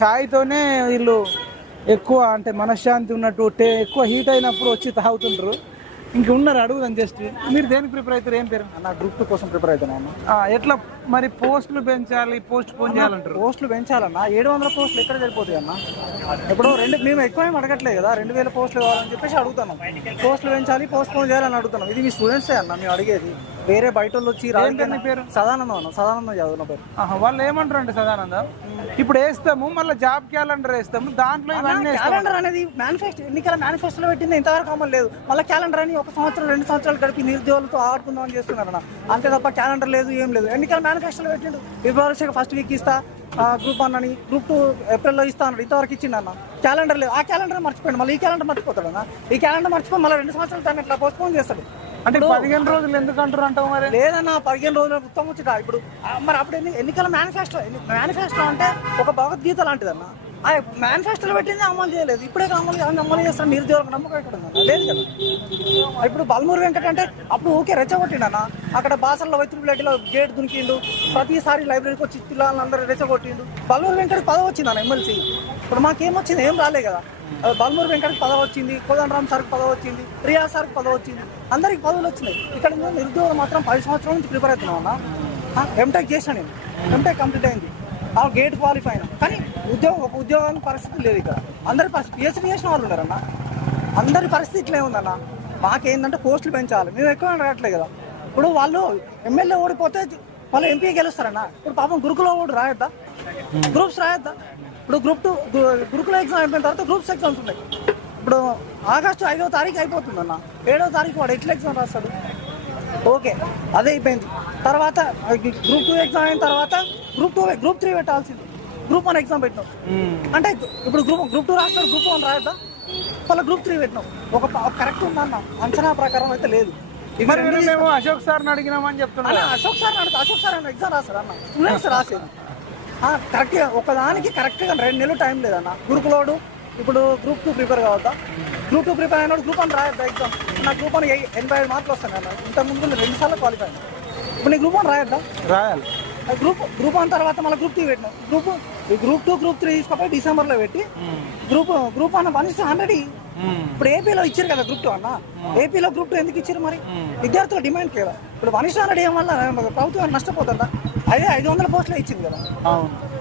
ఛాయ్తోనే వీళ్ళు ఎక్కువ అంటే మనశ్శాంతి ఉన్నట్టు ఎక్కువ హీట్ అయినప్పుడు వచ్చి తాగుతుంటారు. ఇంక ఉన్నారు అడుగుదాం జస్ట్. మీరు దేనికి ప్రిపేర్ అవుతారు? ఏం పేరు? నా గ్రూప్ 2 కోసం ప్రిపేర్ అవుతున్నాను. ఎట్లా మరి పోస్టులు పెంచాలి, పోస్ట్ పోన్ చేయాలంటారు? పోస్టులు పెంచాలన్నా 700 పోస్టులు ఎక్కడ సరిపోతాయి అన్న? ఇప్పుడు మేము ఎక్కువ ఏం అడగట్లేదు కదా, 2000 పోస్టులు కావాలని చెప్పేసి అడుగుతున్నాం. పోస్టులు పెంచాలి, పోస్ట్ పోన్ చేయాలని అడుగుతున్నాం. ఇది మీ స్టూడెంట్సే అన్న మేము అడిగేది. వేరే బయట వాళ్ళు వచ్చి పేరు సదానందం అన్న, సదానందం చదువున పేరు. వాళ్ళు ఏమంటారు అంటే సదానందం ఇప్పుడు వేస్తాము, మళ్ళీ జాబ్ క్యాలెండర్ వేస్తాము, దాంట్లో క్యాలెండర్ అనేది మేనిఫెస్టో, ఎన్నికల మేనిఫెస్టోలో పెట్టింది ఇంతవరకు అమలు లేదు. మళ్ళీ క్యాలెండర్ అని 1 సంవత్సరం 2 సంవత్సరాలు గడిపి నిరుద్యోగులతో ఆడుకుందాం అని చేస్తున్నారన్న. అంతే తప్ప క్యాలెండర్ లేదు, ఏం లేదు. ఎన్నికల మేనిఫెస్టోలో పెట్టిండు ఫిబ్రవరి ఫస్ట్ వీక్ ఇస్తా, గ్రూప్ 1 అని, గ్రూప్ 2 ఏప్రిల్లో ఇస్తా అన్నాడు. ఇంతవరకు ఇచ్చిండన్న. క్యాలెండర్ లేదు. ఆ క్యాలెండర్ మర్చిపోయింది, మళ్ళీ ఈ క్యాలెండర్ మర్చిపోతాడు అన్న. ఈ క్యాలెండర్ మర్చిపోయి మళ్ళీ 2 సంవత్సరాలు దాన్ని ఇట్లా పోస్ట్పోన్ చేస్తాడు. అంటే 15 రోజులు ఎందుకు అంటారు అంటావు? మరి లేదన్నా, 15 రోజులు మొత్తం వచ్చిట. ఇప్పుడు మరి అప్పుడు ఎన్నికల మేనిఫెస్టో అంటే ఒక భగవద్గీత లాంటిదన్న. ఆ మేనిఫెస్టోలో పెట్టింది అమలు చేయలేదు. ఇప్పుడే అమలు చేస్తాను. నిరుద్యోగ నమ్మకం ఎక్కడ లేదు కదా. ఇప్పుడు బల్మూరు వెంకట అంటే అప్పుడు ఓకే రెచ్చగొట్టిండన్న. అక్కడ బాసర్లో వైత్రులెడ్డిలో గేట్ దునికిండు. ప్రతిసారి లైబ్రరీకి వచ్చి పిల్లలందరూ రెచ్చగొట్టిండు. బల్మూరు వెంకటకి పదవి వచ్చింది అన్న ఎమ్మెల్సీ. ఇప్పుడు మాకేమొచ్చింది? ఏం రాలే కదా. బల్మూరు వెంకటకి పదవి వచ్చింది, కోదండరామ్ సార్కి పదవి వచ్చింది, రియాజ్ సార్కి పదవి వచ్చింది, అందరికి పదవులు వచ్చినాయి. ఇక్కడ నిరుద్యోగం మాత్రం 10 సంవత్సరాల నుంచి ప్రిపేర్ అవుతున్నాం అన్న. ఎంటెక్ చేసిన నేను, ఎంటెక్ కంప్లీట్ అయింది, ఆ గేట్ క్వాలిఫై అయినా. కానీ ఉద్యోగానికి పరిస్థితి లేదు ఇక్కడ. అందరి పరిస్థితి పిహెచ్డీ చేసిన వాళ్ళు ఉన్నారన్న. అందరి పరిస్థితి ఇట్లే ఉందన్న. మాకేందంటే పోస్టులు పెంచాలి. మేము ఎక్కువ అడగట్లేదు కదా. ఇప్పుడు వాళ్ళు ఎమ్మెల్యే ఓడిపోతే వాళ్ళు ఎంపీ గెలుస్తారన్న. ఇప్పుడు పాపం గురుకుల ఓడి రాయొద్దా? గ్రూప్స్ రాయొద్దా? ఇప్పుడు గ్రూప్ 2 గురుకుల ఎగ్జామ్ అయిపోయిన తర్వాత గ్రూప్స్ ఎగ్జామ్స్ ఉన్నాయి. ఇప్పుడు ఆగస్టు 5వ తారీఖు అయిపోతుందన్న. 7వ తారీఖు వాడు ఎట్లా ఎగ్జామ్ రాస్తాడు? ఓకే, అదే అయిపోయింది. తర్వాత గ్రూప్ 2 ఎగ్జామ్ అయిన తర్వాత గ్రూప్ 3 పెట్టాల్సింది. గ్రూప్ 1 ఎగ్జామ్ పెట్టినాం అంటే ఇప్పుడు గ్రూప్ 2 రాస్తాడు, గ్రూప్ 1 రాయద్దా? మళ్ళీ గ్రూప్ 3 పెట్టినాం. ఒక కరెక్ట్ ఉందన్న, అంచనా ప్రకారం అయితే లేదు. మేము అశోక్ సార్ని అడిగినామని చెప్తున్నా. అశోక్ సార్ ఎగ్జామ్ రాస్తాడు అన్న. స్టూడెంట్స్ రాసేది కరెక్ట్గా ఒకదానికి కరెక్ట్గా 2 నెలలు టైం లేదన్న. గురుకులోడు ఇప్పుడు గ్రూప్ 2 ప్రిపేర్ కావద్దా? గ్రూప్ 2 ప్రిపేర్ అయినాడు గ్రూప్ 1 రాయద్దా ఎగ్జామ్? నా గ్రూప్ 1 85 మార్కులు వస్తాను అన్న. ఇంతకుముందు 2 సార్లు క్వాలిఫై అయినా. ఇప్పుడు నీ గ్రూప్ 1 రాయద్దా? రాయాలి. గ్రూప్ 1 తర్వాత మళ్ళీ గ్రూప్ 3 పెట్టినాం. గ్రూప్ 2 గ్రూప్ 3 తీసుకపోయి డిసెంబర్లో పెట్టి గ్రూప్ 1 1:100. ఇప్పుడు ఏపీలో ఇచ్చారు కదా గ్రూప్ 2 అన్న. ఏపీలో గ్రూప్ 2 ఎందుకు ఇచ్చారు? మరి విద్యార్థుల డిమాండ్ కదా. ఇప్పుడు 1:100 ఏం వల్ల ప్రభుత్వం నష్టపోతుందా? అదే 500 పోస్టులు ఇచ్చింది కదా.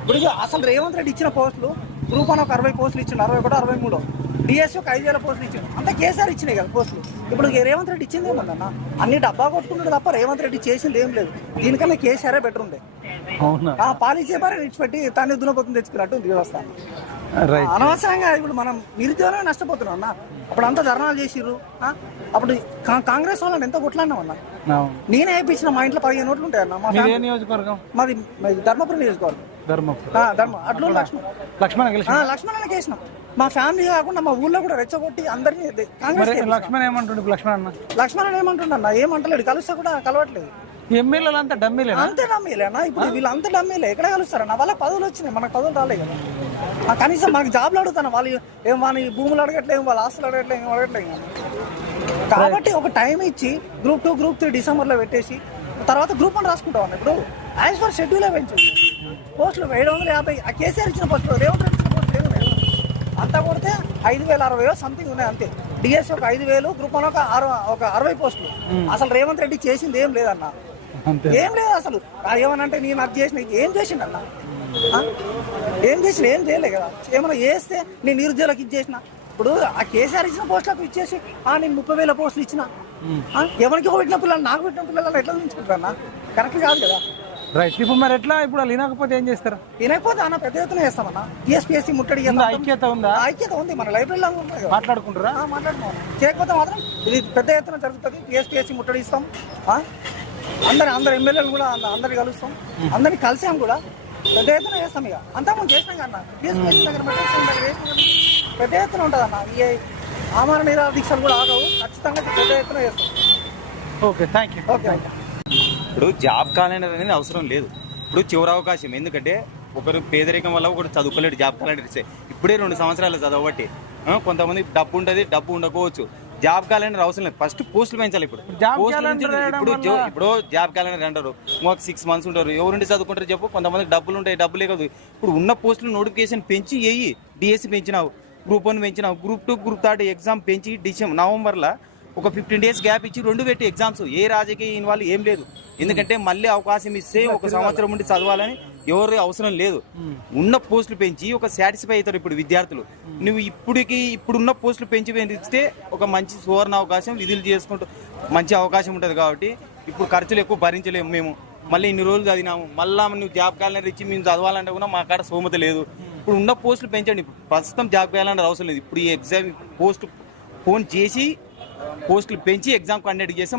ఇప్పుడు అసలు రేవంత్ రెడ్డి ఇచ్చిన పోస్టులు గ్రూప్ 1 ఒక 60 పోస్టులు ఇచ్చిండు, 61, 63. డిఎస్సి ఒక 5000 పోస్టులు ఇచ్చిండు. అంతా కేసీఆర్ ఇచ్చినాయి కదా పోస్టులు. ఇప్పుడు రేవంత్ రెడ్డి ఇచ్చింది ఏమన్నా? అన్ని డబ్బా కొట్టుకున్నాడు తప్ప రేవంత్ రెడ్డి చేసింది ఏం లేదు. దీనికన్నా కేసీఆర్ బెటర్ ఉండే. పాలసీ బాగా ఇచ్చిపెట్టి తాను దున్నపోతుంది తెచ్చుకున్నట్టు ఉంది వ్యవస్థ. అనవసరంగా ఇప్పుడు మనం నిరుద్యోగమే నష్టపోతున్నాం అన్న. అప్పుడు అంతా ధర్నాలు చేసిర్రు. అప్పుడు కాంగ్రెస్ వాళ్ళని ఎంత కొట్లాడినాం అన్న. నేనే వేయించిన. మా ఇంట్లో 15 ఓట్లు ఉంటాయన్న. మాది ధర్మపురం నియోజకవర్గం. అట్లు లక్ష్మణ్ చేసినాం. మా ఫ్యామిలీ కాకుండా మా ఊళ్ళో కూడా రెచ్చగొట్టి అందరినీ కాంగ్రెస్. లక్ష్మణ్ ఏమంటుండన్నా? ఏమంటలేడు. కలిస్తే కూడా కలవట్లేదు. ఎమ్మెల్యేలు అంతా డమ్మీలే. అంతే డమ్మీలేనా? ఇప్పుడు వీళ్ళంతా డమ్మీలే. ఎక్కడ కలుస్తారన్న? వాళ్ళకి పదవులు వచ్చినాయి, మనకు పదవులు రాలేదు కదా. కనీసం మనకు జాబ్లు అడుగుతాను. వాళ్ళు ఏం వాళ్ళ భూములు అడగట్లేదు, వాళ్ళ ఆస్తులు అడగట్లేదు, ఏం అడగట్లేదు. కాబట్టి ఒక టైం ఇచ్చి గ్రూప్ 2 గ్రూప్ 3 డిసెంబర్లో పెట్టేసి తర్వాత గ్రూప్ 1 రాసుకుంటాం. ఇప్పుడు యాజ్ ఫర్ షెడ్యూలే పెంచు. పోస్టులు 750. ఆ కేసీఆర్ ఇచ్చిన పోస్టులు రేవంత్ రెడ్డి ఇచ్చిన పోస్టులు ఏమున్నాయి? అంతా కొడితే 5060 సంథింగ్ ఉన్నాయి అంతే. డిఎస్సి ఒక 5000, గ్రూప్ 1 ఒక 60 పోస్టులు. అసలు రేవంత్ రెడ్డి చేసింది ఏం లేదన్న. ఏం లేదు అసలు. ఏమనంటే నేను అది చేసిన, ఏం చేసిండన్న? ఏం చేసిన? ఏం చేయలే కదా. ఏమన్నా చేస్తే నేను నిరుద్యోగులకు ఇచ్చేసిన. ఇప్పుడు ఆ కేసీఆర్ ఇచ్చిన పోస్టులకు ఇచ్చేసి నేను 30,000 పోస్టులు ఇచ్చిన. ఎవరికి పెట్టిన పిల్లలు నాకు పెట్టిన పిల్లలు ఎట్లా ఉంచుకుంటారన్నా? కరెక్ట్ కాదు కదా. రైట్. ఇప్పుడు మరి ఎట్లా? ఇప్పుడు వాళ్ళు వినకపోతే ఏం చేస్తారు? వినకపోతే అన్న పెద్ద ఎత్తున చేస్తామన్నా. టీఎస్పీఎస్సీ ముట్టడి ఐక్యత ఉందా? ఐక్యత ఉంది. మన లైబ్రరీలో మాట్లాడుకుంటారా? మాట్లాడుతున్నాం. చేయకపోతే మాత్రం ఇది పెద్ద ఎత్తున జరుగుతుంది. టీఎస్పీఎస్సీ ముట్టడి ఇస్తాం. అందరు ఎమ్మెల్యేలు కూడా అందరిని కలుస్తాం. అందరినీ కలిసాం కూడా. పెద్ద ఎత్తున చేస్తాం. ఇక అంతా మనం చేసినాం కన్నా. టీఎస్పీఎస్సీ దగ్గర పెద్ద ఎత్తున ఉంటుంది అన్న. ఈ ఆమరణ నిరాహార దీక్షలు కూడా ఆగవు. ఖచ్చితంగా పెద్ద ఎత్తున చేస్తాం. Okay, thank you. ఓకే. ఇప్పుడు జాబ్ క్యాలెండర్ అనేది అవసరం లేదు. ఇప్పుడు చివరి అవకాశం. ఎందుకంటే ఒకరు పేదరికం వల్ల ఒకరు చదువుకోలేడు. జాబ్ క్యాలెండర్ ఇస్తే ఇప్పుడే 2 సంవత్సరాలు చదవబట్టి. కొంతమంది డబ్బు ఉంటుంది, డబ్బు ఉండకపోవచ్చు. జాబ్ క్యాలెండర్ అవసరం లేదు, ఫస్ట్ పోస్టులు పెంచాలి. ఇప్పుడు జాబ్ పోస్టులు క్యాలెండర్ పెంచాలి. వేయడం ఇప్పుడు జాబ్ క్యాలెండర్ అంటారు, మాకు 6 months ఉంటారు, ఎవరుండి చదువుకుంటారు చెప్పు. కొంతమందికి డబ్బులు ఉంటాయి, డబ్బులే కాదు. ఇప్పుడు ఉన్న పోస్టులు నోటిఫికేషన్ పెంచి వేయి. డిఎస్సి పెంచినావు, గ్రూప్ 1 పెంచినావు, గ్రూప్ 2 గ్రూప్ 3 ఎగ్జామ్ పెంచి నవంబర్లో ఒక 15 days గ్యాప్ ఇచ్చి 2 పెట్టి ఎగ్జామ్స్. ఏ రాజకీయ ఇన్వాల్వ్ ఏం లేదు, ఎందుకంటే మళ్ళీ అవకాశం ఇస్తే 1 సంవత్సరం ఉండి చదవాలని ఎవరు అవసరం లేదు. ఉన్న పోస్టులు పెంచి ఒక సాటిస్ఫై అవుతారు ఇప్పుడు విద్యార్థులు. నువ్వు ఇప్పుడున్న పోస్టులు పెంచి పెంచితే ఒక మంచి సువర్ణ అవకాశం, విధులు చేసుకుంటూ మంచి అవకాశం ఉంటుంది. కాబట్టి ఇప్పుడు ఖర్చులు ఎక్కువ భరించలేము మేము. మళ్ళీ ఇన్ని రోజులు చదివినాము, మళ్ళీ నువ్వు జాబ్ క్యాలెండర్ ఇచ్చి మేము చదవాలంటే కూడా మా కాడ స్తోమత లేదు. ఇప్పుడు ఉన్న పోస్టులు పెంచండి. ప్రస్తుతం జాబ్ క్యాలెండర్ అవసరం లేదు. ఇప్పుడు ఈ ఎగ్జామ్ ఫోన్ చేసి పోస్టులు పెంచి ఎగ్జామ్ కండక్ట్ చేస్తే